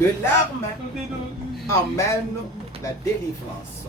Les larmes amènent la délivrance.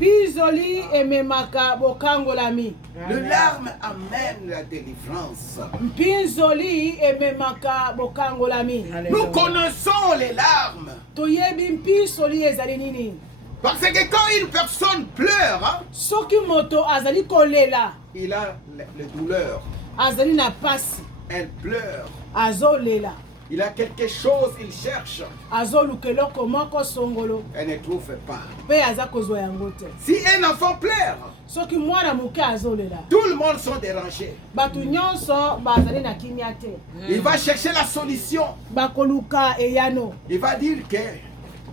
Pizoli ememaka bokangolami. Les larmes amènent la délivrance. Pinzoli ememaka bokangolami. Nous connaissons les larmes. Toyebi mpisoli ezali nini? Parce que quand une personne pleure, hein, Soki moto azali kolela, il a les douleurs. azali na pasi, Elle pleure. azolela, Il a quelque chose, il cherche. azoluka eloko moko songolo, Elle ne trouve pas. mpe aza kozwa yango te. Si un enfant pleure, Soki mwana moke azolela, tout le monde sont dérangés. bato nyonso bazali na kimia te. Il va chercher la solution. Bakoluka eyano, Il va dire que,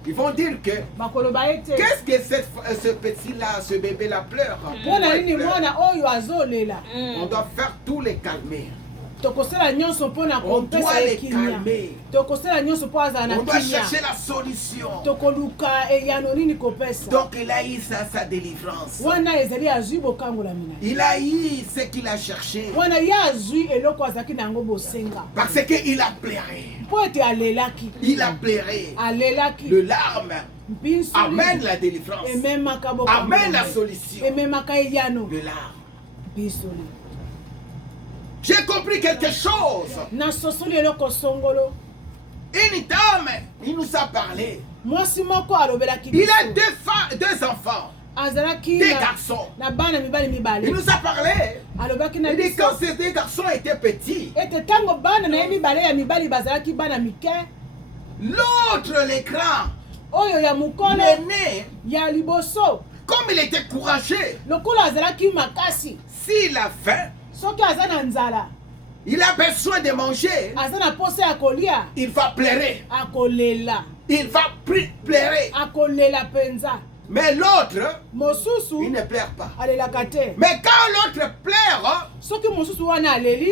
ils vont dire que, bakoloba ete qu'est-ce que ce petit-là, ce bébé-là pleure? mpona nini Il pleure. mwana oyo azolela. On doit faire tout les calmer. Tokosala nyonso mpona On doit kopesa les ye kimia. calmer. Tokosala nyonso mpo azala na On doit kimia. chercher la solution. Tokoluka eyano nini kopesa. Donc il a eu sa délivrance. Wana ezali azwi bokangolami na ye. Il a eu ce qu'il a cherché. Wana ye azwi eloko azalaki na yango bosenga. Parce qu'il a pleuré. Mpo ete alelaki. Il a pleuré. Alelaki. Le larme Mpinsoli amène la délivrance. ememaka Amène bokangolami. la solution. Ememaka eyano. Le larme. Mpinsoli. J'ai compris quelque chose. Nasosoli eloko songolo. Une dame, il nous a parlé. Mwasi moko alobelaki Il a biso. deux enfants, Azalaki deux na- garçons. na bana mibali Il mibale. nous a parlé. Alobaki na Il dit biso. quand ces deux garçons étaient petits, Ete ntango bana na ye mibale ya mibali bazalaki bana mike, l'autre, l'écran, oyo ya mokolo l'aîné, ya liboso comme il était courageux, lokola azalaki makasi, s'il a faim, soki aza na nzala, il a besoin de manger, aza na posa ya kolia, il va pleurer. akolela, Il va pleurer. akolela mpenza. Mais l'autre, il Mosusu ne pleure pas. alelaka te. Mais quand l'autre pleure, Soki mosusu wana aleli,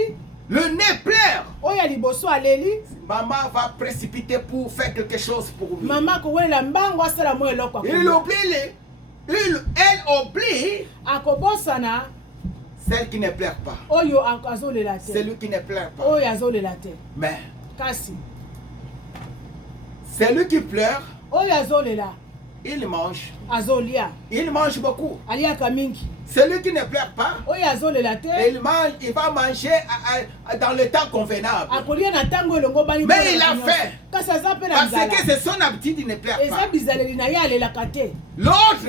le nez pleure. oyo ya liboso aleli, Maman va précipiter pour faire quelque chose pour lui. mama akowelela mbango asala mo eloko Il akolia. oublie elle oublie Akobosana celle qui ne pleure pas. oyo azolela te. Celui qui ne pleure pas. Oyo azolela te. Mais Kasi celui qui pleure, oyo azolela il mange. azolia, Il mange beaucoup. aliaka mingi. Celui qui ne pleure pas, Oyo azolela te, il va manger dans le temps convenable. akolia na ntango elongo bani. Mais il a faim. Kasi aza mpe na Parce nzala. que c'est son habitude, il ne pleure Eza pas. bizaleli na ye alelaka te. L'autre,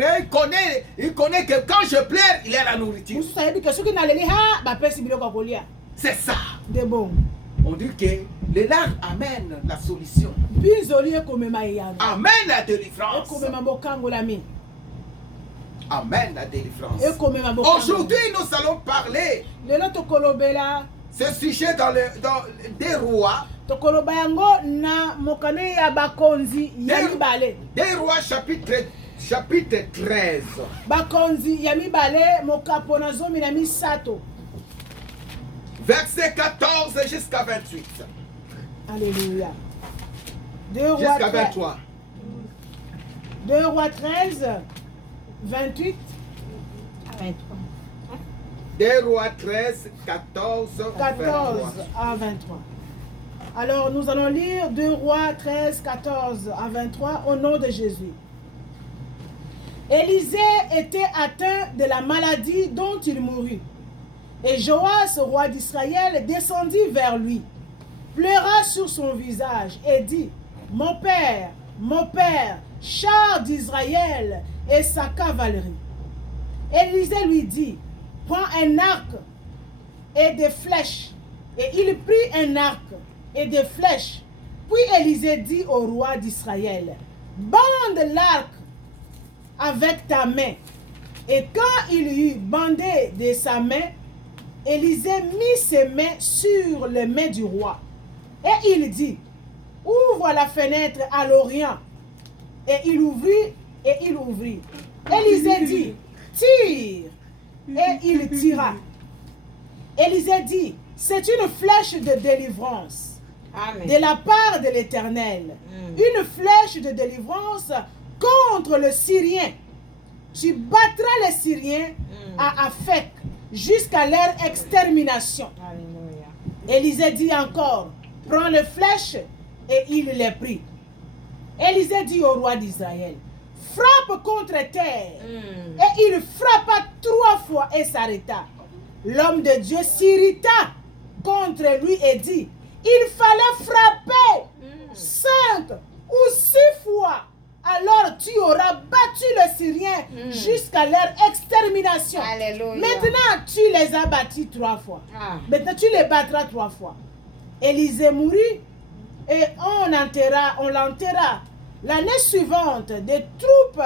il connaît que quand je pleure, il a la nourriture. Mosusu ayebi ke soki naleli ha bapesi biloko ya kolia. C'est ça. Nde bongo. On dit que les larmes amènent la solution. Mpinzoli ekomema eyano. Amène la délivrance. Ekomema bokangolami. Amène la délivrance. Ekomema bokangolami. Aujourd'hui, nous allons parler Lelo tokolobela, ce sujet dans des rois. tokoloba yango na mokane ya bakonzi ya mibale. Des rois chapitre 13. Bakonzi ya mibale mokapo na zomi na misato. Verset 14 jusqu'à 28. Alléluia. Jusqu'à 23. 2 Rois 13, 28 à 23. 2 rois 13, 14, 14 23. à 23. Alors nous allons lire 2 Rois 13, 14 à 23 au nom de Jésus. Élisée était atteint de la maladie dont il mourut. Et Joas, roi d'Israël, descendit vers lui, pleura sur son visage et dit, mon père, char d'Israël et sa cavalerie. Élisée lui dit, prends un arc et des flèches. Et il prit un arc et des flèches. Puis Élisée dit au roi d'Israël, bande l'arc avec ta main. Et quand il eut bandé de sa main, Élisée mit ses mains sur les mains du roi. Et il dit, ouvre la fenêtre à l'orient. Et il ouvrit. Élisée dit, tire. Et il tira. Élisée dit, c'est une flèche de délivrance. Amen. De la part de l'Éternel. Une flèche de délivrance contre le Syrien. Tu battras les Syriens à Aphek jusqu'à leur extermination. Alléluia. Élisée dit encore, prends les flèches, et il les prit. Élisée dit au roi d'Israël, frappe contre terre. Et il frappa 3 fois et s'arrêta. L'homme de Dieu s'irrita contre lui et dit, il fallait frapper 5 ou 6 fois. Alors tu auras battu les Syriens jusqu'à leur extermination. Alléluia. Maintenant tu les as battus 3 fois. Maintenant tu les battras 3 fois. Élisée mourut et on l'enterra. L'année suivante, des troupes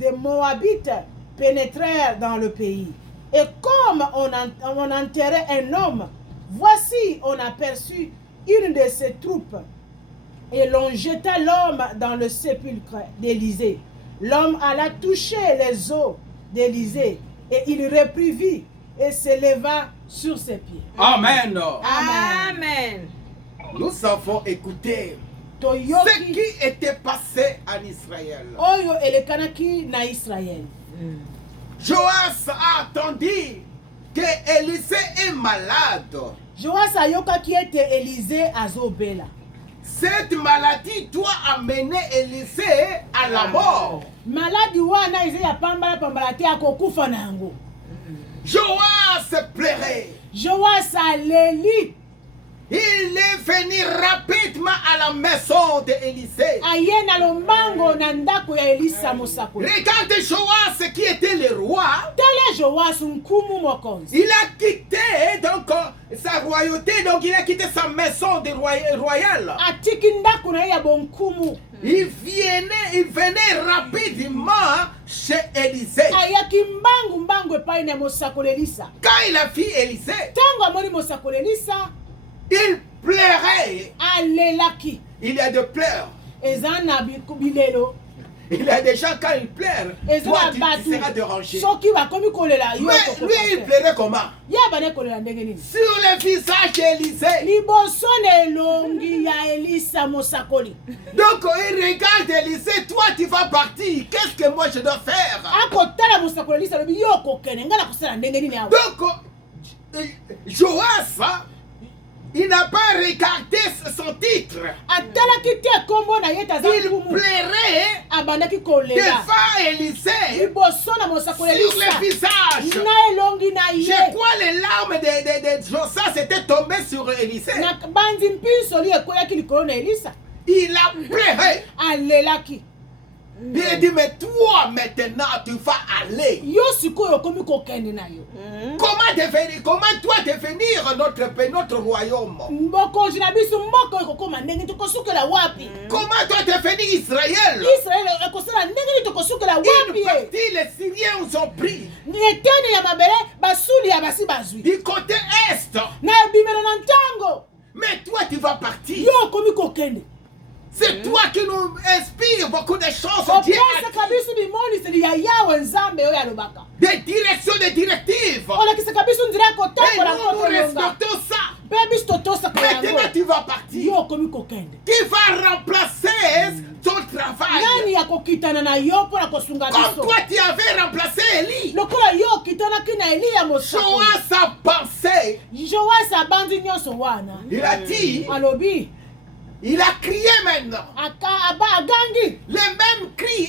de Moabites pénétrèrent dans le pays. Et comme on enterrait un homme, voici on aperçut une de ces troupes. Et l'on jeta l'homme dans le sépulcre d'Élisée. L'homme alla toucher les os d'Élisée et il reprit vie et se leva sur ses pieds. Amen. Amen. Nous avons écouté ce Toyoki qui était passé en Israël. oyo elekanaki na Israël. Joas a attendu que Élisée est malade. Joas ayokaki ete Élisée azobela. Cette maladie doit amener Élisée à la mort. Maladi wana eza ya pambala te akokufa na yango. Joas pleurait. Joas aleli. Il est venu rapidement à la maison d'Élisée. Aye na lombango na ndako ya Elisa mosakoli. Regarde Joas qui était le roi. Tala Joas nkumu mokonzi. Il a quitté donc sa royauté, donc il a quitté sa maison de royale. Atiki ndako na ye ya bonkumu. Il venait rapidement chez Élisée. Ayaki mbangu epai na mosakoli Elisa. Quand il a vu Élisée, Tango amoni mosakoli Elisa, il pleurait. alelaki. Il y a des pleurs. Eza na bilelo. Il y a des gens quand ils pleurent, Eza toi na tu seras batu. dérangé. Soki bakomi kolela yo Mais lui il pleurait comment? Ya bane kolela ndenge nini? Sur le visage d'Élisée. Liboso na elongi ya Elisa mosakoli. Donc il regarde Élisée, toi tu vas partir. Qu'est-ce que moi je dois faire? Akotala mosakoli Elisa lobi yo kokene ngala kosala ndenge nini awa. Donc Joas, il n'a pas regardé son titre. Atalaki te kombo na ye taza Il nkumu. pleurait Abandaki kolela. devant Élisée Liboso na mosakoli sur Elisa. le visage. Na elongi na ye. Je crois les larmes de Joas étaient tombées sur Élisée. Na bandi mpinsoli ekweyaki likolo na Elisa. Il a pleuré. Alelaki. Il a dit, mais toi maintenant tu vas aller. Yo sikoyo okomi kokende na yo. Comment toi devenir notre pays, notre royaume? Bokonzi na biso mboka ekokoma ndenge tokosukela wapi? Comment toi devenir Israël? Israel ekosala ndenge nini tokosukela Une wapi? partie, les Syriens nous ont pris. Eteni ya mabele basuli ya basi bazwi. Du côté est. Na ebimelo na ntango. Mais toi tu vas partir. Yo okomi kokende. C'est toi qui nous inspire beaucoup de choses. Dieu Opesa kabisa bimoniseli ya yawe nzambe oyo alobaka. des directions, des directives. Olakisa kabisa nzira ya Et kotambola nous, nous nkoto longa. respectons ça. Mpe biso totosaka Maintenant yango. tu vas partir. Yo okomi kokende. Qui va remplacer ton travail? Nani akokitana na yo mpona kosunga Comme biso? toi tu avais remplacé Élie. Lokola yo okitanaki na Eli ya mosakoli. Joas a pensé. Joas abandi nyonso wana. Il a dit, Alobi. il a crié maintenant. Agangi. Le même cri,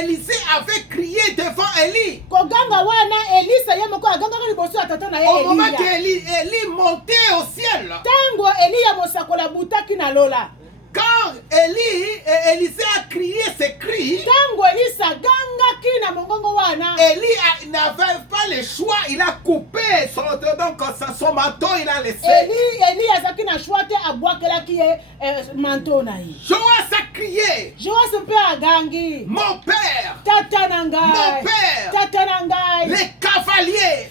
Élisée avait crié devant Élie. Koganga wana Elisa ye moko agangaka liboso ya tata na ye Au moment Eliya. que Élie montait au ciel, Tango Eli ya mosakoli abutaki na lola. quand Élisée a crié ce cri, Tango Elisa gangaki na mongongo wana. Élie n'avait pas le choix, il a coupé son manteau, il a laissé. Eli azaki na choix te abwakelaki ye manteau na ye. Joas a crié, Joas mpe agangi. mon père, Tata na mon ngai. père, Tata na ngai. les cavaliers,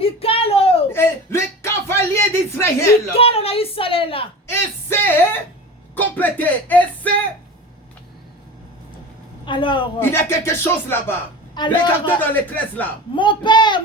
Likalo. les cavaliers d'Israël. Likalo na Israela. Et c'est complété. Et c'est... Alors, Il y a quelque chose là-bas. Alors, Regardez dans les 13 là. mon père,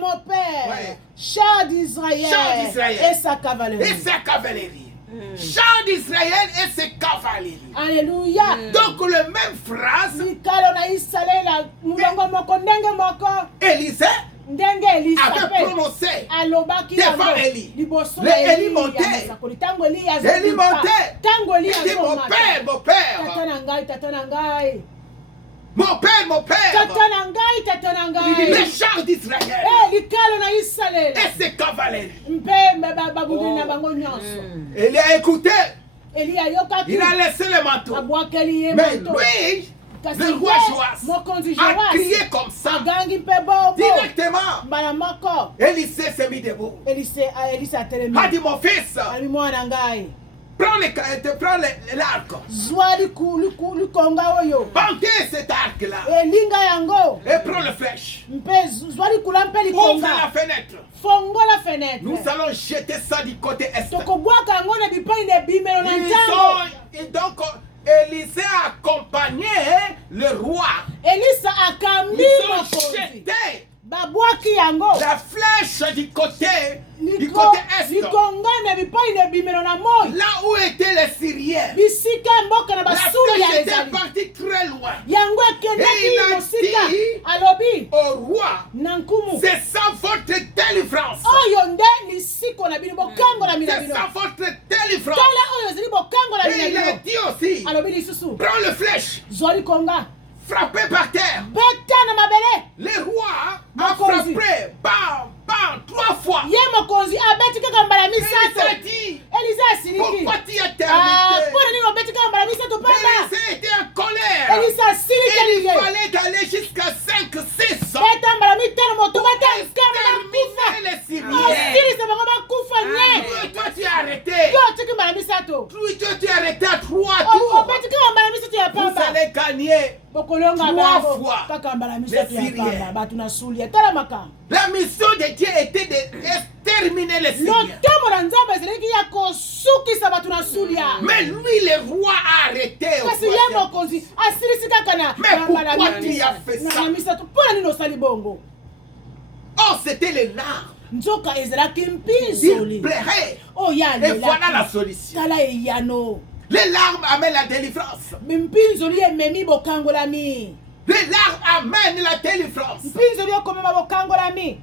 Ouais. char d'Israël Char d'Israël. et sa cavalerie. Et sa cavalerie. Char d'Israël et ses cavaleries. Alléluia. Donc le même phrase, Likalo na Israela, mulongo moko ndenge moko, Élisée ndenge Elisa avait pe prononcé alobaki devant yango Élie. liboso Le na Élie Eli montait. ya mosakoli. Tango Eli Élie montait. ntango Eli Il dit mon azomata. père, mon Tata père. na ngai, tata na ngai. Mon père, mon père. Tata na ngai, tata na Il dit ngai. les chars d'Israël Likalo na Israel. et ses cavaliers. Mpe babudeli na bango nyonso. Il a écouté. Eli ayokaki. Il a laissé le manteau. Abwakeli ye Mais manto. lui, Kasi le roi ye, Joas, mokonzi a Joas crié comme ça. agangi mpe bongo. Directement. Mbala moko. Élisée s'est mis debout. Elisa atelemi. A dit mon fils, Ali mwana ngai. prends l'arc. Zwa likonga oyo. Bandez cet arc-là. Elinga yango. Et prends le flèche. Mpe zwa likula mpe Ouvre likonga. la fenêtre. Fongola fenêtre. Nous allons jeter ça du côté est. Tokobwaka yango na bipai na bimelo na ntango. Et donc, Élisée a accompagné le roi. Elisa akambi Ils ont mokonzi. jeté Babwaki yango. la flèche du côté est. Likonga na bipai na bimelo na moi. Là où étaient les Syriens. Bisika mboka na La basuli ya flèche était ezali. partie très loin. Yango Et il ekendaki a mosika. dit Alobi au roi, na nkumu. c'est ça votre délivrance. Oyo nde lisiko na bino bokango na bino C'est bino. ça votre délivrance. Tala oyo ezali bokango na Et il bino a bino. dit aussi, Alobi lisusu. prends le flèche, Zwa likonga. frappez par terre. Beta na mabele. Le roi a Mokonzi. frappé, bam, bam, 3 fois. Ye mokonzi abeti kaka mbala Et il misato. s'est dit, Elisa asiliki. pourquoi tu es Ah, terminé? mpona nini obeti kaka mbala misato pamba? Élisée était en colère. Elisa asiliki Et il elinge. fallait aller jusqu'à 5, 6 Beta mbala mitano moto bata nkama terminer bakufa. les Syriens. Osilisa bango bakufa nye. Toi, tu es arrêté. Yo otiki mbala misato. Toi, tu es arrêté à 3 O- tours. obeti kaka mbala misato ya Vous pamba. allez gagner. Bokolonga 3 bango fois. kaka mbala misato Les ya Syriens. pamba. Bato na sulia. Tala makambo. La mission de Dieu était d'exterminer les Syriens. lotembo na nzambe ezalaki ya kosukisa bato na sulia. Mais lui, le roi, a arrêté. au kasi ye troisième. mokonzi asilisi kaka na Mais mbala pourquoi mi- tu as fait na- ça? na misato mpona nini osali bongo. Oh, c'était les larmes. nzoka ezalaki Il mpinzoli plairait. oyo Et voilà la alelaki. solution. tala eyano Les larmes amènent la délivrance. mpinzoli ememi bokangolami. Les larmes amènent la délivrance. mpinzoli ekomema bokangolami.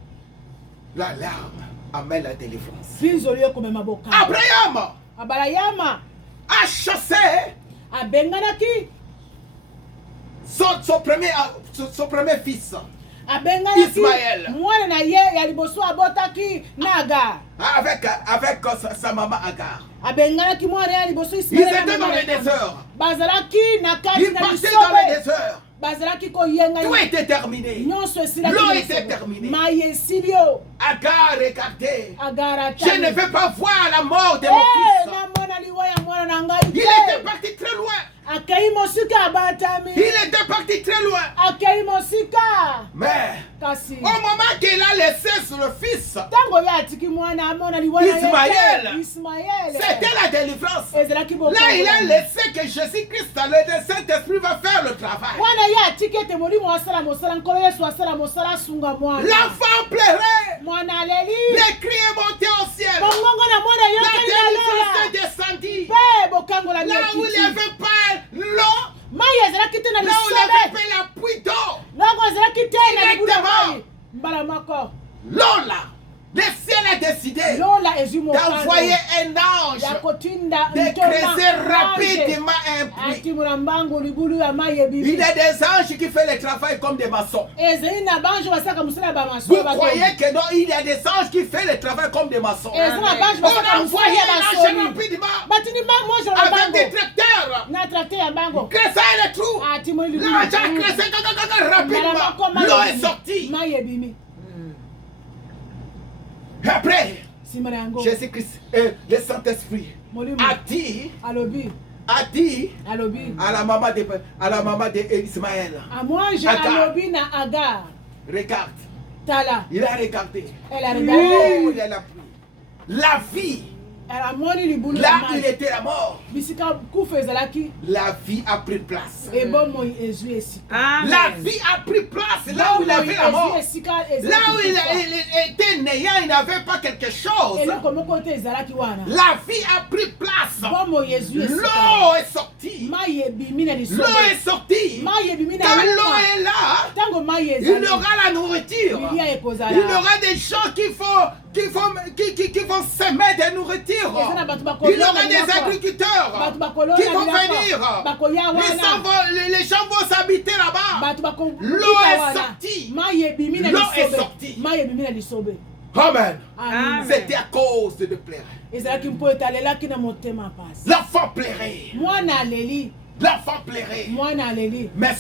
La larme amène la délivrance. mpinzoli ekomema bokangolami. Abraham abalayama a chassé abenganaki son premier fils abenganaki Ismaël. mwana na ye ya liboso abotaki na Agar. avec sa maman Agar. abenganaki mwana ya liboso Ils Ismaël na étaient dans mama le na désert. bazalaki na kati Ils na partaient dans le bisobe désert. bazalaki koyenga Tout était terminé. nyonso L'eau esilaki était terminée. mai esili yo. Agar, regardez. Agara Je ne veux pas voir la mort de mon fils. namona liwa ya mwana na ngai Il te. était parti très loin. akei mosika abatami. Il était parti très loin. akei mosika Mais kasi au moment qu'il a laissé son fils, ntango ye atiki mwana amona liwa na ye te. Ismaël. Ismaël c'était la délivrance. ezalaki Là, il a bokangolami. laissé que Jésus-Christ, le Saint-Esprit, va faire le travail. mwana ye atiki ete molimo asala mosala nkolo yesu asala mosala asunga mwana. L'enfant pleurait. mwana aleli. Les cris est monté au ciel. mongongo na mwana La yokeli délivrance alela. est descendue. mpe bokangolami Là où il n'y ekiti. avait pas l'eau, mai ezalaki te na là où il n'y avait lisobe. pas la pluie d'eau, longo ezalaki te na libula Directement. mai. mbala moko l'eau là, le ciel a décidé lola ezwi mokano d'envoyer un ange ya kotinda de creuser rapidement un puits. atimula mbangu libulu ya mai Il ebibi. y a des anges qui font le travail comme des maçons. ezali na banjo basalaka mosala ya bamaso Vous ya bato. croyez que non, il y a des anges qui font le travail comme des maçons. ezali na banjo On basalaka a mosala envoyé ya un ange basoni. rapidement batindi moja na avec des bango tracteurs. na tracte ya mbango. Creuser le trou. atimoli libulu. L'ange a creusé rapidement. L'eau est sortie. mai ebimi. Et après, nsima na yango Jésus-Christ, le Saint-Esprit, molimo a dit alobi à la maman d'Ismaël, amwanje Agar. alobi na Agar. regarde, tala il a regardé. elle a Oh, regardé il y a la pluie. La vie, amoni libulu ya là où il mai. était la mort, bisika kufa ezalaki la vie a pris place. ebomoi ezwi esika. La vie a pris place là où il avait la mort. Là où il était néant, il n'avait pas quelque chose. eloko moko te ezalaki wana La vie a pris place. bomoi ezwi esika. L'eau est sortie. sorti. mai ebimi na L'eau lisobe est sortie. mai ebimi na Quand l'eau luma est là, ntango mai il y ezali aura la nourriture. lilia Il y ekozala aura des gens qui vont semer des nourritures. eza na bato Il y bakolona aura des biloko. agriculteurs Bato bakolona qui vont biloko. venir. bakoya wana Les gens vont s'habiter là-bas. bato L'eau est sortie. mai ebimi na L'eau est lisobe sortie. mai ebimi na lisobe Amen. Amen. C'était à cause de pleurer. ezalaki mpo etalelaki na motema pasi L'enfant pleurait. mwana aleli L'enfant pleurait. mwana aleli Mais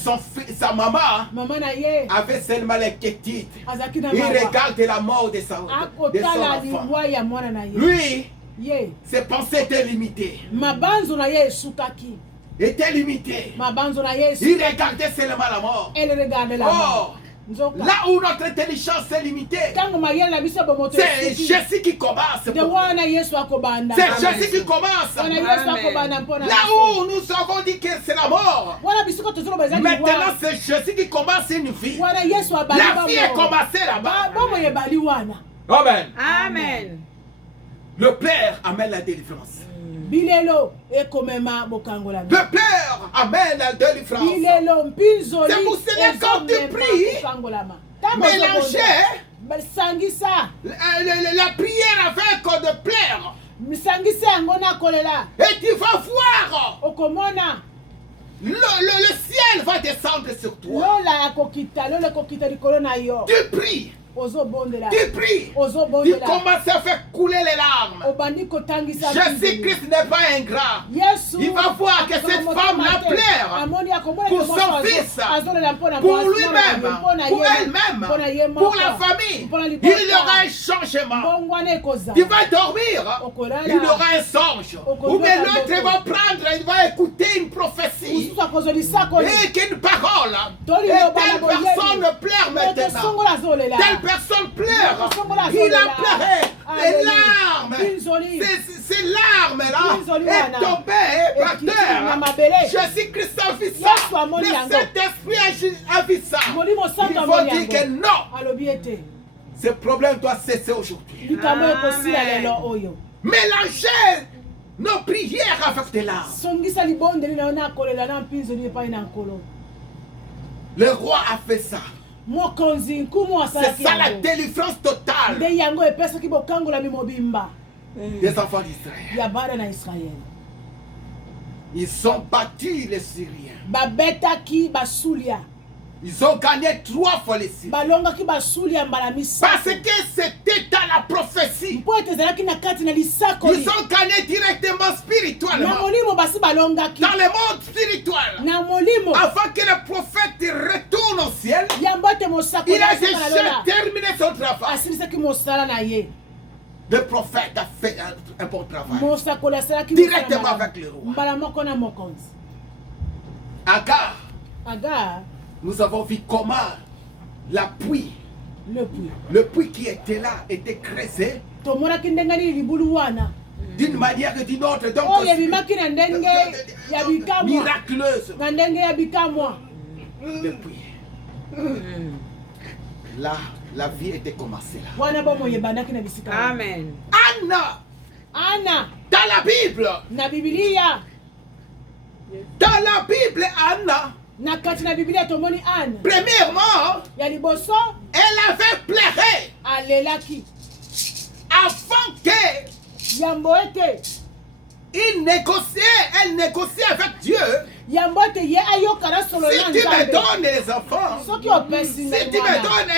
sa maman mama na ye avait seulement l'inquiétude. azalaki na Il mawa regarde la mort de son akotala enfant. liwa ya mwana na ye Lui, ye ses pensées étaient limitées. mabanzo na ye esukaki Étaient limitées. mabanzo na ye Il esukaki regardait seulement la mort. elle regarde la mort Oh, nzoka là où notre intelligence est limitée, ntango mayele na biso bomoto c'est esuki Jésus qui commence. de wana yesu akobanda C'est Jésus qui commence. wana yesu Amen. akobanda mpona Là où nous avons dit que c'est la mort. wana bisiko tozoloba eza Maintenant, liwa c'est Jésus qui commence une vie. wana yesu abali La vie est commencée là-bas. bomo ebali wana Amen. Amen. Le Père amène la délivrance. bilelo ekomema bokangola Le Père amène la délivrance. bilelo mpinzoli C'est pour cela quand tu pries, kokangolama mélangez sangisa la prière avec de pleurs. misangisa yango na kolela Et tu vas voir, okomona le ciel va descendre sur toi. lola ekokita lola ekokita likolo na yo Tu pries, ozobondela tu pries. Tu ozobondela commences à faire couler les larmes. obandi kotangisa Jésus-Christ n'est pas ingrat. yesu Il va voir que cette femme la pleure amoni akomona pour ke son moto fils, azolela mpona pour mwasi, lui-même, mpona pour ye, elle-même, mpona ye pour la moko, famille. mpona Il libota. y aura un changement. mbongwana ekozala Tu vas dormir, Okolala. il y aura un songe. Ou bien l'autre va prendre, il va écouter une prophétie. mosusu akozolisa Et qu'une parole. Toli Et loba telle na boyebi. personne pleure maintenant. tosongola azolela Telle personne pleure. Songola Il a azolela. pleuré. Les Alléluia. larmes. Pinzoli. Ces larmes-là Pinzoli est wana. tombé par Ekiti na terre. mabele. Jésus-Christ a vu Yesu ça. amoni Le yango. Saint-Esprit a vu ça. molimo santo Il faut amoni dire que yango non. alobi ete Ce problème doit cesser aujourd'hui. likambo ekosila Amen. lelo oyo Mélangez nos prières avec des larmes. songisa libondeli na yo na kolela na mpinzoli epai na nkolo Le roi a fait ça. mokonzi nkumu C'est asalaki ça la yango délivrance totale nde yango epesaki bokangolami mobimba des enfants d'Israël. ya bana na israele Ils ont battu les Syriens. babetaki basulia Ils ont gagné 3 fois les Syriens. balongaki basulia mbala Parce misato que c'était dans la prophétie. mpo ete ezalaki na kati na lisakoli Ils ont gagné directement na spirituellement. molimo basi balongaki Dans le monde spirituel. na molimo Avant que le prophète retourne au ciel, yambo ete mosakoli il a asala déjà lola terminé son travail. asilisaki mosala na ye Le prophète a fait un bon travail. mosakoli asalaki Directement mosala avec le roi. mbala moko na mokonzi Agar, agar nous avons vu comment l'appui, le puits le puits qui était là, était creusé tomonaki ndenge nini libulu wana d'une manière ou d'une autre. Donc, oyo ebimaki na ndenge ya bikamwa miraculeuse. na ndenge ya bikamwa Le puits. Là, la vie était commencée là. wana bomoi ebandaki na bisika wana. Amen. Anna, ana dans la Bible, na bibilia Anna, na kati na bibilia tomoni ana premièrement, ya liboso elle avait pleuré alelaki avant que yambo ete elle négociait avec Dieu. yambo ete ye ayokana solo Si na tu me nzambe donnes des enfants, soki opesi si ngai tu me mwana donnes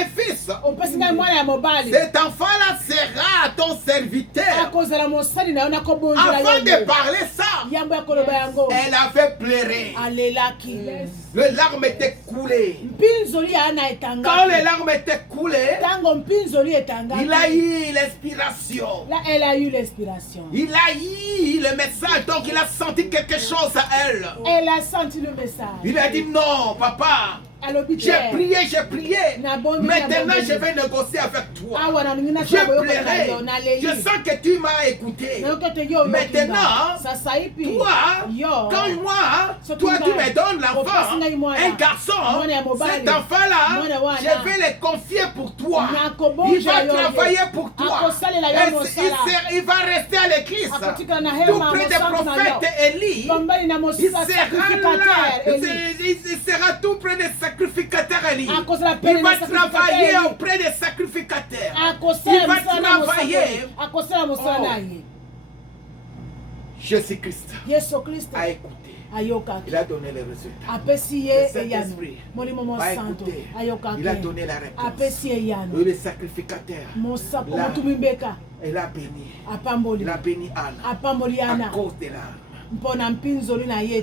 un fils, opesi ngai mwana ya mobali cet enfant-là sera ton serviteur. akozala mosali na yo nakobonzela Avant de yo parler ça, yambo ya koloba yango elle avait pleuré. alelaki Les larmes étaient coulées. mpinzoli ya ana Quand etangaki les larmes étaient coulées, ntango mpinzoli il a etangaki eu l'inspiration. là elle a eu l'inspiration Il a eu le message, donc il a senti quelque chose à elle. elle a senti le message Il a dit non, papa, alobi j'ai te prié. Maintenant, Nabondeli. je vais négocier avec toi. awa nalingi J'ai nasoboyokola yo pleuré. naleli Je sens que tu m'as écouté. nayoki ete yo Maintenant, sasa hivi Toi, yo quand moi, Soki toi tu ngai, me donnes l'enfant, opesi ngai mwana, un garçon, mwana ya mobali, cet enfant-là, mwana wana, je vais le confier pour toi. nakobonza Il va yo ye. travailler pour toi. Akosalela yo Et mosala. il va rester à l'église, akotikala na hema tout près des mosantu na yo prophètes Élie, il sera tout près des sacrificateurs Élie. Il va travailler auprès des sacrificateurs. Il va travailler. Jésus-Christ a écouté. Il a donné les résultats. Le Saint-Esprit a écouté. Il a donné la réponse. Le sacrificateur il a béni. Il a béni Anne à cause de l'arme.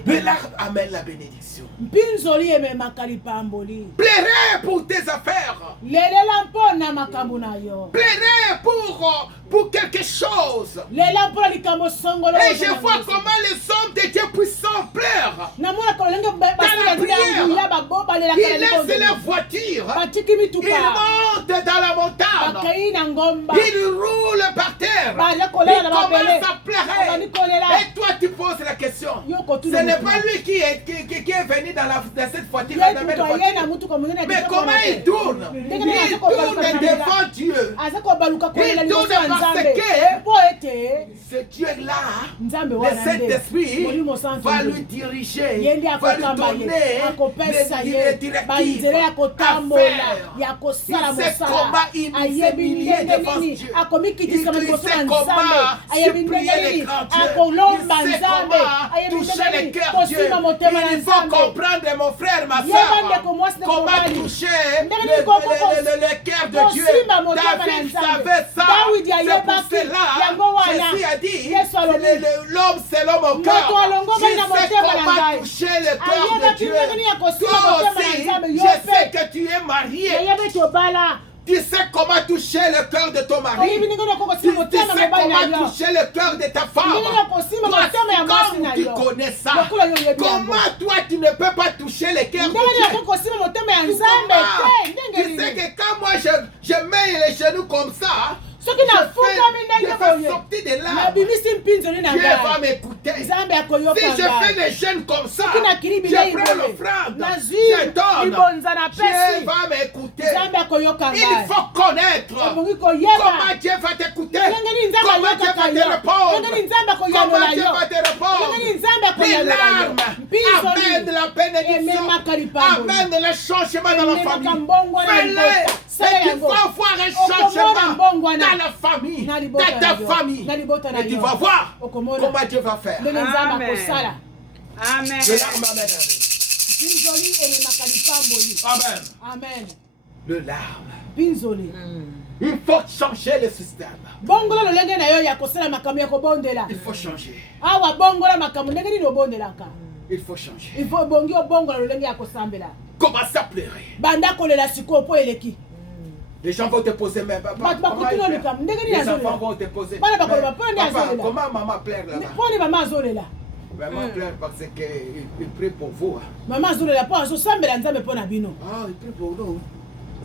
Mais l'arme amène la bénédiction. Plairai pour tes affaires. Plairai pour quelque chose. Et je vois comment les hommes de Dieu puissants pleurent. Dans la prière, ils laissent leur voiture. Ils montent dans la montagne. Ils roulent par terre. Ils commencent à pleurer. Et toi tu poses la question. Ce n'est pas lui qui est venu dans cette voiture. Mais comment il tourne? Il tourne devant Dieu. Il tourne parce que ce Dieu-là, le Saint-Esprit, va lui diriger, va lui donner les directives à faire. Il sait comment il s'humilier devant Dieu. Il sait comment supplier les grands dieux. Il sait comment toucher les cœurs Dieu. Il faut comprendre, mon frère, ma soeur, comment toucher le cœur de Dieu. David savait ça. C'est pour cela, Jésus a dit, l'homme c'est l'homme au cœur. Je sais comment toucher le cœur de Dieu. Toi aussi, je sais que tu es marié. Tu sais comment toucher le cœur de ton mari. Tu sais comment toucher le cœur de ta femme. Toi, comme tu connais ça, comment toi tu ne peux pas toucher le cœur de Dieu? Tu sais que quand moi je mets les genoux comme ça, je vais sortir de là. Dieu va m'écouter. Si je fais des jeûnes comme ça, je prends l'offrande, je donne. Dieu va m'écouter. Il faut connaître comment Dieu va t'écouter, comment Dieu va te répondre, comment Dieu va te répondre. Les larmes amènent la bénédiction, amènent le changement dans la famille. Fais-le, et tu vas voir un changement dans la famille, dans ta famille, et tu vas voir comment Dieu va faire. Amen. Amen. Le larme amène. Amen. Le larme. Il faut changer le système. Il faut changer. Il faut changer. Commence à pleurer. Les gens vont te poser même. Les enfants vont te poser. Papa, comment maman pleure là-bas? Maman pleure parce qu'il prie pour vous. Ah, il prie pour nous.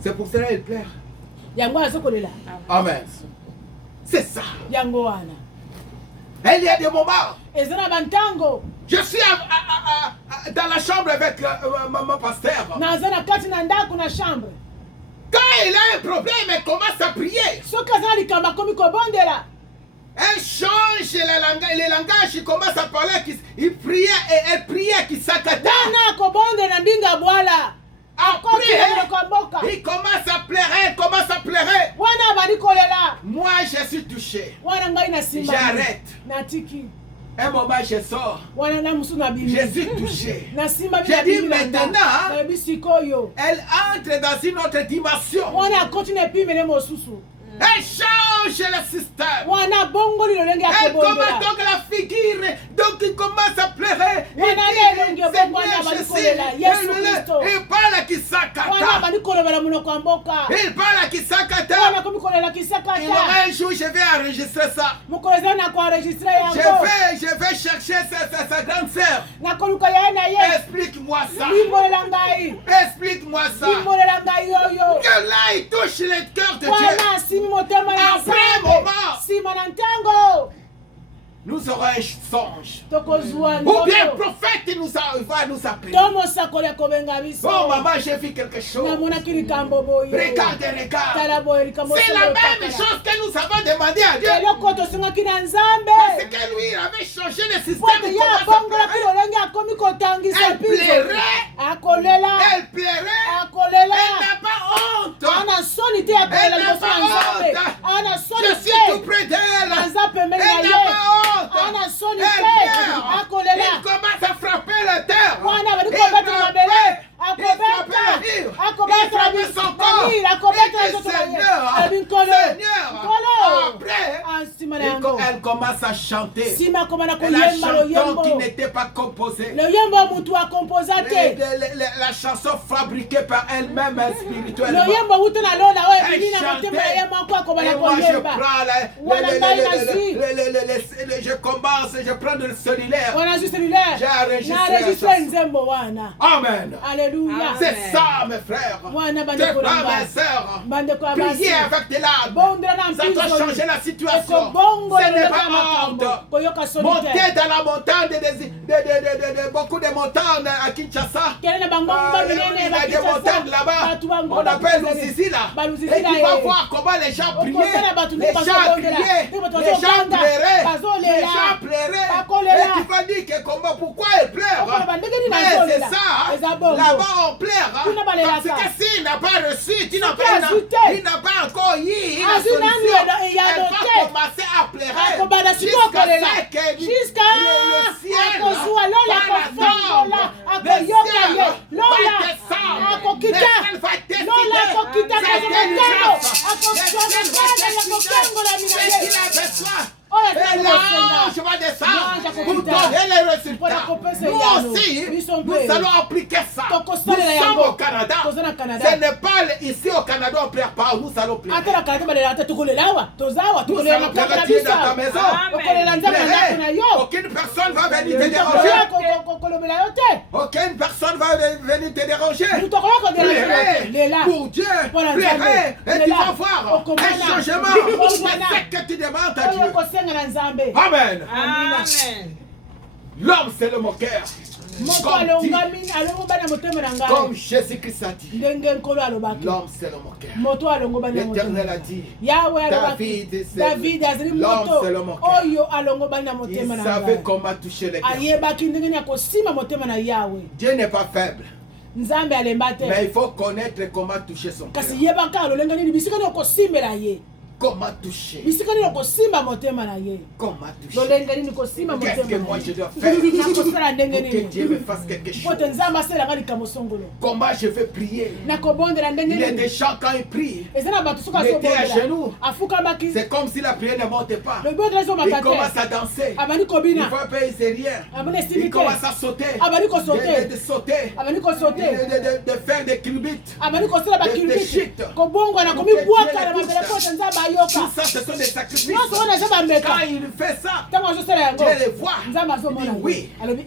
C'est pour cela qu'il pleure. Amen. C'est ça. Il y a des moments. Je suis dans la chambre avec maman pasteur. Quand il a un problème, il commence à prier. Elle change le langage, il commence à parler, il priait et elle priait qui s'accata. Après, il commence à pleurer, Moi, je suis touché. J'arrête. Un moment, je sors. Je suis touché. Je dis maintenant, elle entre dans une autre dimension. Elle change le système. Elle commence donc la figure. Donc il commence à pleurer. Il parle qui s'accata. Il parle qui s'accata. Il aura un jour, je vais enregistrer ça. Je vais chercher sa grande sœur. Explique-moi ça. Explique-moi ça. Que là, il touche le cœur de Dieu. Après un moment, nous aurons un songe. Ou bien le prophète va nous appeler. Oh maman, j'ai vu quelque chose. Regarde. C'est la même chose que nous avons demandé à Dieu. Parce que lui, il avait changé le système. Elle plairait. Elle plairait. Elle n'a pas honte. Elle n'a pas honte. Je suis tout près d'elle. Elle n'a pas honte. Il commence à frapper la terre. Il frappait son corps. Seigneur, après, elle commence à chanter. Elle a chanté qui n'était pas composée. La chanson fabriquée par elle-même spirituellement. Elle chantait. Et moi je prends je prends le cellulaire. J'ai enregistré. Amen. Alléluia. C'est ça, mes frères. Tes frères, mes sœurs. Priez avec des larmes. Ça doit changer la situation. Ce n'est pas honte. Monter dans la montagne de beaucoup de montagnes à Kinshasa. Il y a des montagnes là-bas. On appelle Louzizi là. Et tu vas voir comment les gens priaient. Les gens criaient. Les gens pleuraient. Les gens pleuraient. Et tu vas dire que comment, pourquoi ils pleurent? Mais c'est ça. Là-bas on pleure. Parce que s'il n'a pas reçu, il n'a pas encore eu. Elle va commencer à pleurer. Jusqu'à ce que le ciel va je vais descendre pour donner les résultats. Nous aussi, nous allons appliquer ça. Nous sommes au Canada. Ce n'est pas ici au Canada, on ne pleure pas. Nous allons pleurer. Nous allons pleurer dans ta maison. Aucune personne va venir te déranger. Aucune personne va venir te déranger. Pleurer pour Dieu. Pleurer et tu vas voir un changement. C'est ce que tu demandes à Dieu. Amen. L'homme c'est le moqueur. Comme Jésus-Christ a dit. L'homme c'est le moqueur. L'Éternel a dit. David l'homme c'est le moqueur. Il savait comment toucher les cœurs. Dieu n'est pas faible. Mais il faut connaître comment toucher son cœur. Comment toucher? Comment toucher? Qu'est-ce que moi je dois faire pour que Dieu me fasse quelque chose? Comment je vais prier? Il y a des gens quand ils prient, ils étaient à genoux. C'est comme si la prière ne montait pas. Ils commencent à danser. Ils voient pas, ils savent rien. Ils commencent à sauter. De sauter. De faire des culbutes. Des chutes. Tout ça, ce sont des sacrifices. Quand il fait ça, Dieu les voit. Il dit oui,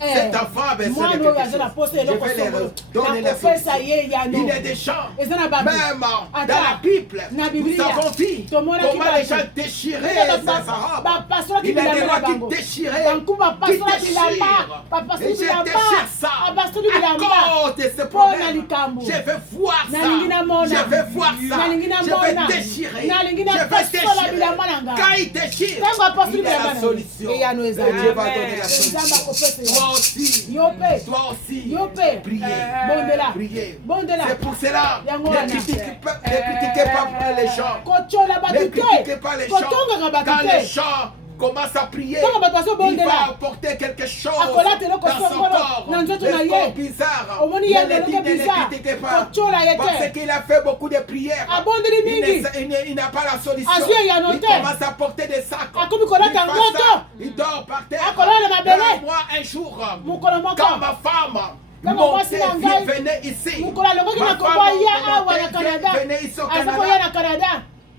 cet enfant a besoin de quelque chose. Je vais les donner la solution. Il y a des gens, même dans la Bible, nous avons vu comment les gens déchiraient sa robe. Il y a des rois qui déchiraient, et je déchire ça à cause de ce problème. Je vais voir ça. Je vais voir ça. Je vais déchirer. Je vais déchirer. Quand il déchire, il y a la solution. Et Dieu va donner la solution. Toi aussi, priez. C'est pour cela, ne critiquez pas les gens. Ne critiquez pas les gens. Quand les gens commence à prier, il va apporter quelque chose dans son corps. Des corps bizarres. Ne critiquez pas. Parce qu'il a fait beaucoup de prières. Il n'a pas la solution. Il commence à porter des sacs. Il dort par terre. Moi, un jour, quand ma femme venait ici, venait ici au Canada.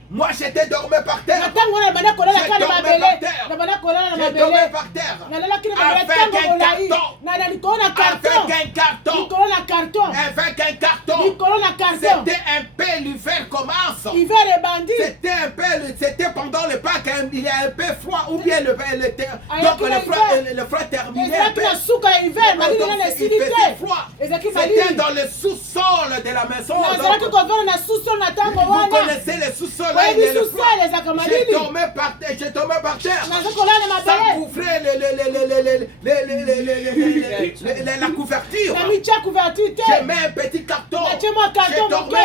Moi, j'étais dormi par terre. Na tango wana bana kolala J'ai kana dormi mabele. par terre. Na bana kolala na J'ai dormi mabele. par terre. Na lala kina mabele Avec tango un molai. carton. Na na likolo na carton. Avec un carton. Likolo na carton. Avec un carton. Likolo na carton. C'était un peu l'hiver commence. Hiver et bandit. C'était pendant le Pâques, il y a un peu froid ou bien le froid terminé. Un peu. Il faisait froid. C'était dans le sous-sol de la maison. Vous connaissez le sous-sol. J'ai tombé par terre. Ça couvrait la couverture. J'ai mis un petit carton. J'ai dormi.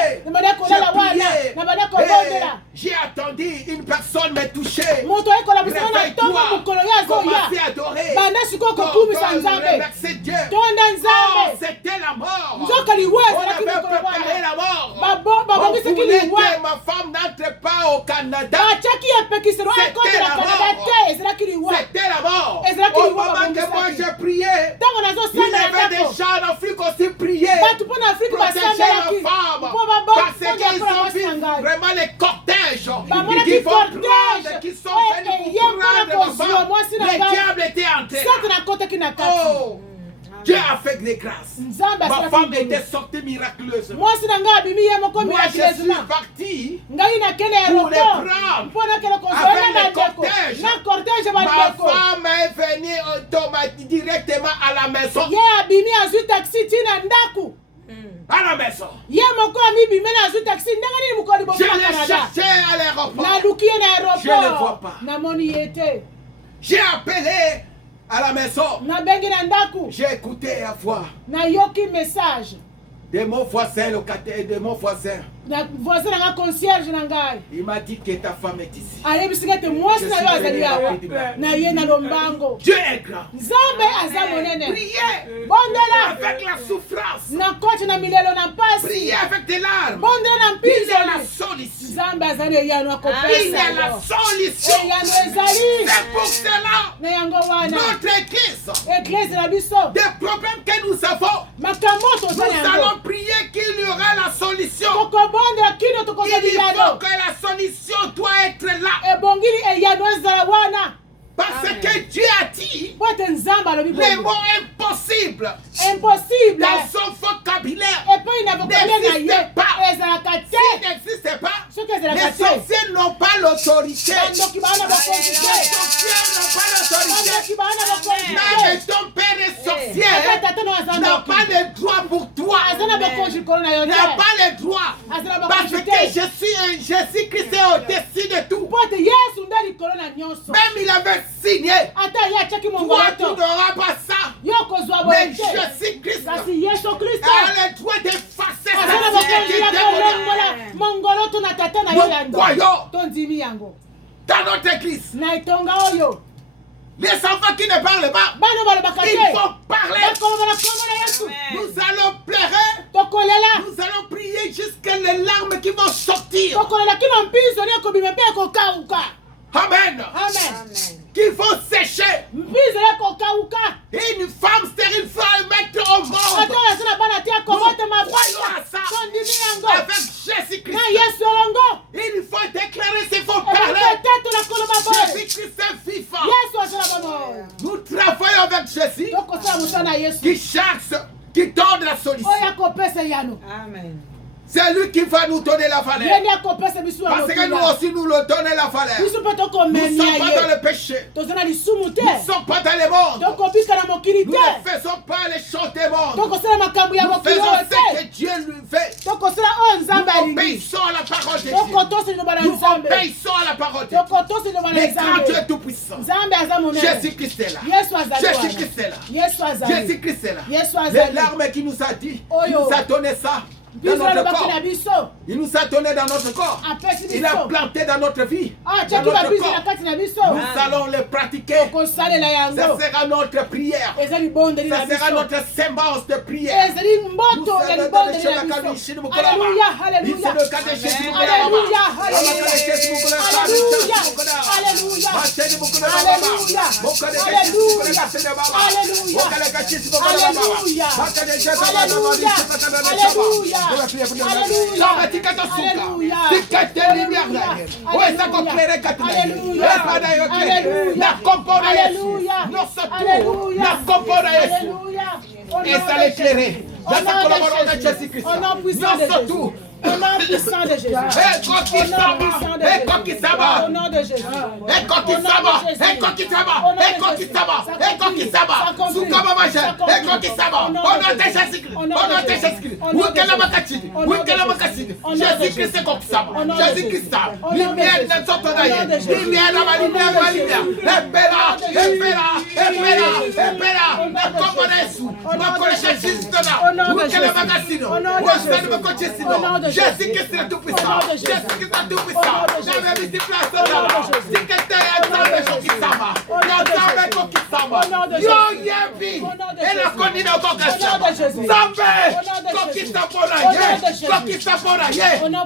J'ai attendu une personne me toucher. Réveille-toi. Commencez à adorer. Remerciez Dieu. Oh, c'était la mort. On avait préparé la mort. On voulait que ma femme n'entre pas au Canada. C'était la mort. C'était la mort. Au moment que moi j'ai prié, il y avait des gens en Afrique aussi prié. Protéger la femme. Parce qu'ils ont vu vraiment les cortèges qui vont prendre, qui sont venus pour prendre ma femme. Le diable était entré. Oh, Dieu a fait des grâces. Ma femme était sortie miraculeusement. Moi, je suis parti pour les prendre avec le cortège. Ma femme est venue directement à la maison. À la maison. Je l'ai cherché à l'aéroport. Je ne le vois pas. J'ai appelé à la maison. J'ai écouté la voix de mon voisin locataire, de mon voisin. Il m'a dit que ta femme est ici. Dieu est grand. Priez avec la souffrance. Priez avec des larmes. Il y a la solution. Il y a la solution. C'est pour cela notre église, des problèmes que nous avons, nous allons prier qu'il y aura la solution. Il faut que la solution doit être là. Parce que Dieu a dit les mots impossibles dans son vocabulaire n'existent pas. S'ils n'existent pas, les sorciers n'ont pas l'autorité. Les sorciers n'ont pas l'autorité. Même ton père est sorcier n'a pas le droit pour toi. N'a pas le droit. Parce que Jésus-Christ est au-dessus de tout. Même il avait signé. Toi, tu n'auras pas ça. Mais Jésus-Christ a le droit d'effacer ça. Nous croyons dans notre église. Les enfants qui ne parlent pas, ils vont parler. Nous allons pleurer. Nous allons prier jusqu'à les larmes qui vont sortir. Amen. Qu'il faut sécher. Une femme stérile faut mettre au monde. Nous croyons à ça. Avec Jésus-Christ. Il faut déclarer s'il faut parler. Jésus-Christ est vivant. Nous travaillons avec Jésus qui cherche, qui donne la solution. Amen. C'est lui qui va nous donner la valeur. Parce que nous aussi nous le donnons la valeur. Nous ne sommes pas dans le péché. Nous ne sommes pas dans le monde. Nous ne faisons pas les choses du monde. Nous faisons ce que Dieu lui fait. Nous obéissons à la parole de Dieu. Nous obéissons à la parole de Dieu. Le grand Dieu tout-puissant. Jésus-Christ est là. Jésus-Christ est là. Jésus-Christ est là. Les larmes qui nous a dit, il nous a donné ça. Dans notre corps. Il nous a donné dans notre corps. Il a planté dans notre vie. Dans notre corps. Nous allons le pratiquer. Ça sera notre prière. Ça sera notre semence de prière. Nous allons donner chez la Kadoshi de Mukolama. Il se le cadre chez Mukolama. Alléluia. Et ça l'éclairait. Dans sa collaboration de Jésus-Christ. Au nom puissant de Jésus. Au nom puissant de Jésus. Au nom de Jésus. Jésus-Christ est tout puissant. Jésus-Christ est tout puissant. J'avais mis des places là. Si quelqu'un est ensemble, qui s'en va. Ensemble, qui s'en va. Yo, yebi. Et la condamne au congression. Zambé. Qui s'en va là. Qui s'en va là. Au nom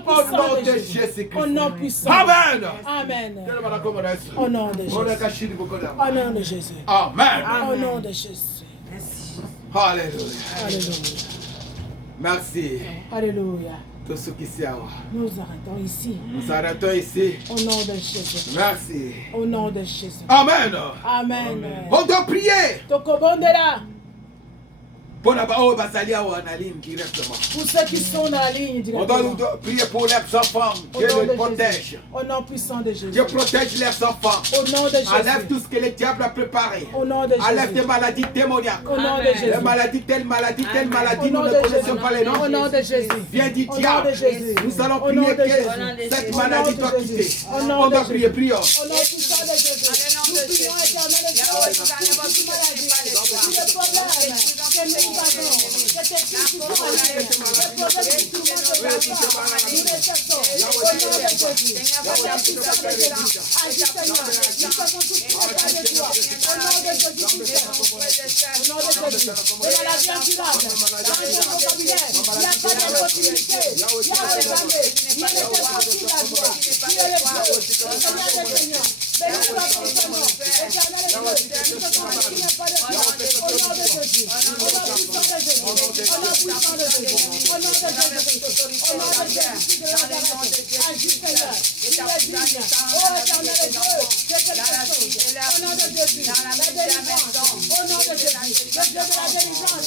de Jésus-Christ. Au nom puissant. Amen. Amen. Au nom de Jésus. Au nom de Jésus. Amen. Au nom de Jésus. Alléluia. Alléluia. Merci. Alléluia. Tous ceux qui s'y arrêtent. Nous arrêtons ici. Nous arrêtons ici. Au nom de Jésus. Merci. Au nom de Jésus. Amen. Amen. On doit prier. Tokobondela. Pour ceux qui sont dans la ligne on directement. doit prier pour les enfants. Dieu les protège. Au nom puissant de Jésus. Dieu protège les enfants. Au nom de Jésus. Enlève tout ce que le diable a préparé. Au nom de Jésus. Enlève des maladies démoniaques. Au nom de Jésus. Les maladies, telle maladie, nous ne connaissons pas les noms. Au nom de Jésus. Viens du Au nom diable. de Jésus. Nous allons Au nom prier de que Jésus. cette Au nom maladie de doit Jésus. quitter. Au nom On de doit prier, prions. Au nom puissant de Jésus. Nous prions éternel Dieu pour toute maladie, tous les problèmes que nous avons, que tes fils qui sont malades, les problèmes qui tourmentent de ta part, nous les chassons. Au nom de Jésus. Au nom puissant de Jésus. Agis Seigneur. Nous faisons tout ce qui est de toi. Au nom de Jésus-Christ. Au nom de Jésus. De maladie incurable. Dans ton vocabulaire, il n'y a pas d'impossibilité. Il y a des années. Il est impossible à toi. Tu es le Dieu. Le Seigneur des Seigneurs. Béni soit ton Seigneur. Éternel Dieu. Nous te connaissons qu'il n'y a pas de toi. Au nom de Jésus. Au nom puissant de Jésus. Au nom puissant de Jésus. Au nom de Jésus. Au nom de Jésus de Nazareth. Agis Seigneur. Tu es digne. Oh éternel Dieu. C'est quelque chose. Au nom de Jésus. La délivrance. Au nom de Jésus. Le Dieu de la délivrance. Le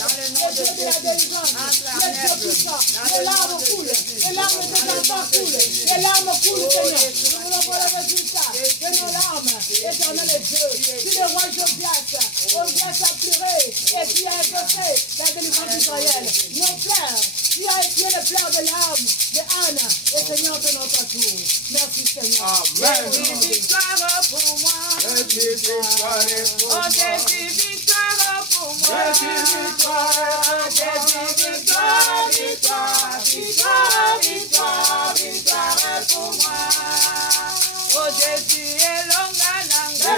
Dieu de la délivrance. Le Dieu puissant. Les larmes coulent. Les larmes de tes enfants coulent. Les larmes coulent Seigneur. Nous voulons voir le résultat de nos larmes. Éternel Dieu. Tu le roi Josias. Josias a pleuré. Et tu as exaucé la délivrance d'Israël. Nos pleurs. Tu as été le pleur de l'âme de Anne. Et Seigneur, de notre tour. Merci Seigneur. Amen. Victoire pour moi. Oh, c'est victoire pour moi. Victoire pour moi. Oh, Jésus est longa langa.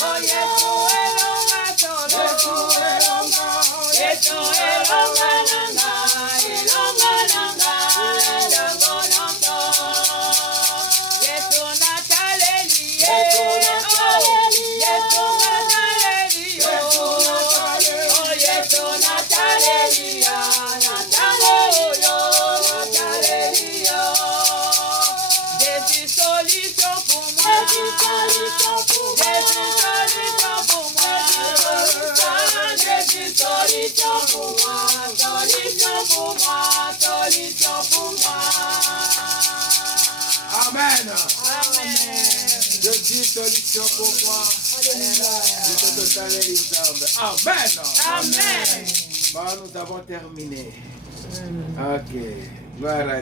Oh, Yesu est longa todo. Yesu est longa langa. Longa langa. Yesu nataleli. Yesu nataleli. Oh, Yesu nataleli. Jésus solution pour moi. Jésus solution pour moi. Jésus solution pour moi. Solution pour moi. Solution pour moi. Amen. Amen. Jésus, solution pour moi. Amen. Amen. Bon, nous avons terminé. Ok. Voilà.